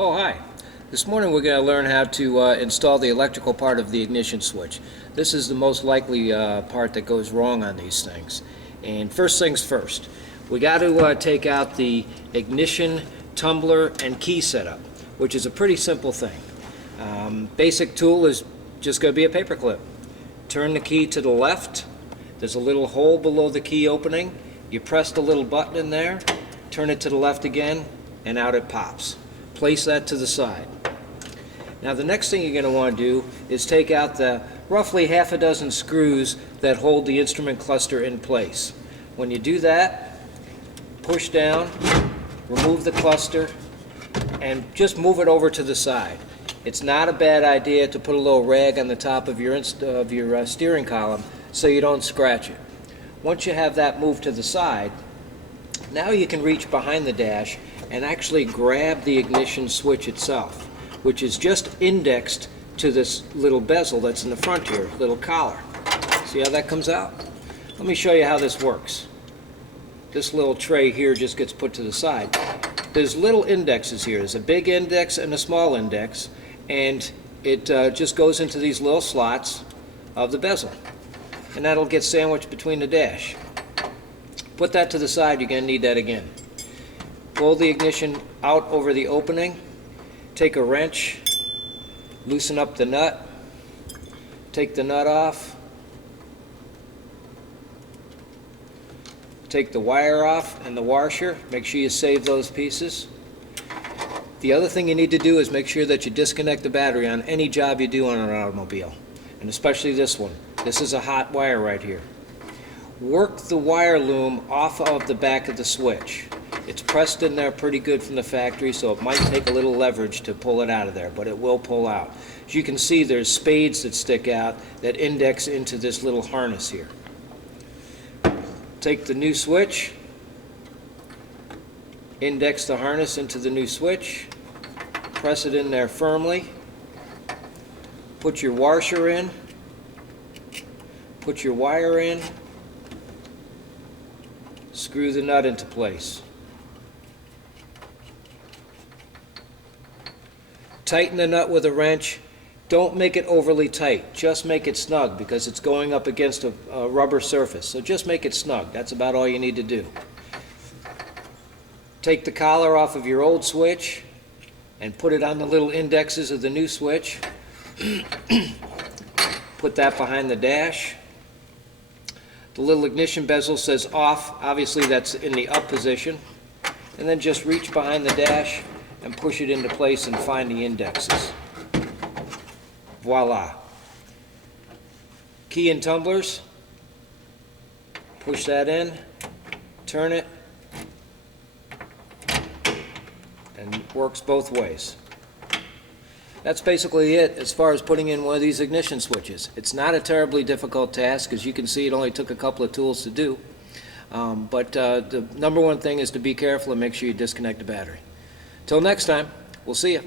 Oh, hi. This morning we're going to learn how to install the electrical part of the ignition switch. This is the most likely part that goes wrong on these things. And first things first, we got to take out the ignition tumbler and key setup, which is a pretty simple thing. Basic tool is just going to be a paper clip. Turn the key to the left. There's a little hole below the key opening. You press the little button in there, turn it to the left again, and out it pops. Place that to the side. Now the next thing you're going to want to do is take out the roughly half a dozen screws that hold the instrument cluster in place. When you do that, push down, remove the cluster, and just move it over to the side. It's not a bad idea to put a little rag on the top of your steering column so you don't scratch it. Once you have that moved to the side, now you can reach behind the dash and actually grab the ignition switch itself, which is just indexed to this little bezel that's in the front here, little collar. See how that comes out? Let me show you how this works. This little tray here just gets put to the side. There's little indexes here. There's a big index and a small index, and it just goes into these little slots of the bezel. And that'll get sandwiched between the dash. Put that to the side, you're going to need that again. Pull the ignition out over the opening, take a wrench, loosen up the nut, take the nut off, take the wire off and the washer, make sure you save those pieces. The other thing you need to do is make sure that you disconnect the battery on any job you do on an automobile, and especially this one. This is a hot wire right here. Work the wire loom off of the back of the switch. It's pressed in there pretty good from the factory, so it might take a little leverage to pull it out of there, but it will pull out. As you can see, there's spades that stick out that index into this little harness here. Take the new switch, index the harness into the new switch, press it in there firmly, put your washer in, put your wire in, screw the nut into place. Tighten the nut with a wrench. Don't make it overly tight. Just make it snug because it's going up against a rubber surface. So just make it snug. That's about all you need to do. Take the collar off of your old switch and put it on the little indexes of the new switch. Put that behind the dash. The little ignition bezel says off. Obviously that's in the up position. And then just reach behind the dash and push it into place and find the indexes. Voila. Key and tumblers. Push that in, turn it, and it works both ways. That's basically it as far as putting in one of these ignition switches. It's not a terribly difficult task. As you can see, it only took a couple of tools to do. But the number one thing is to be careful and make sure you disconnect the battery. Till next time, we'll see you.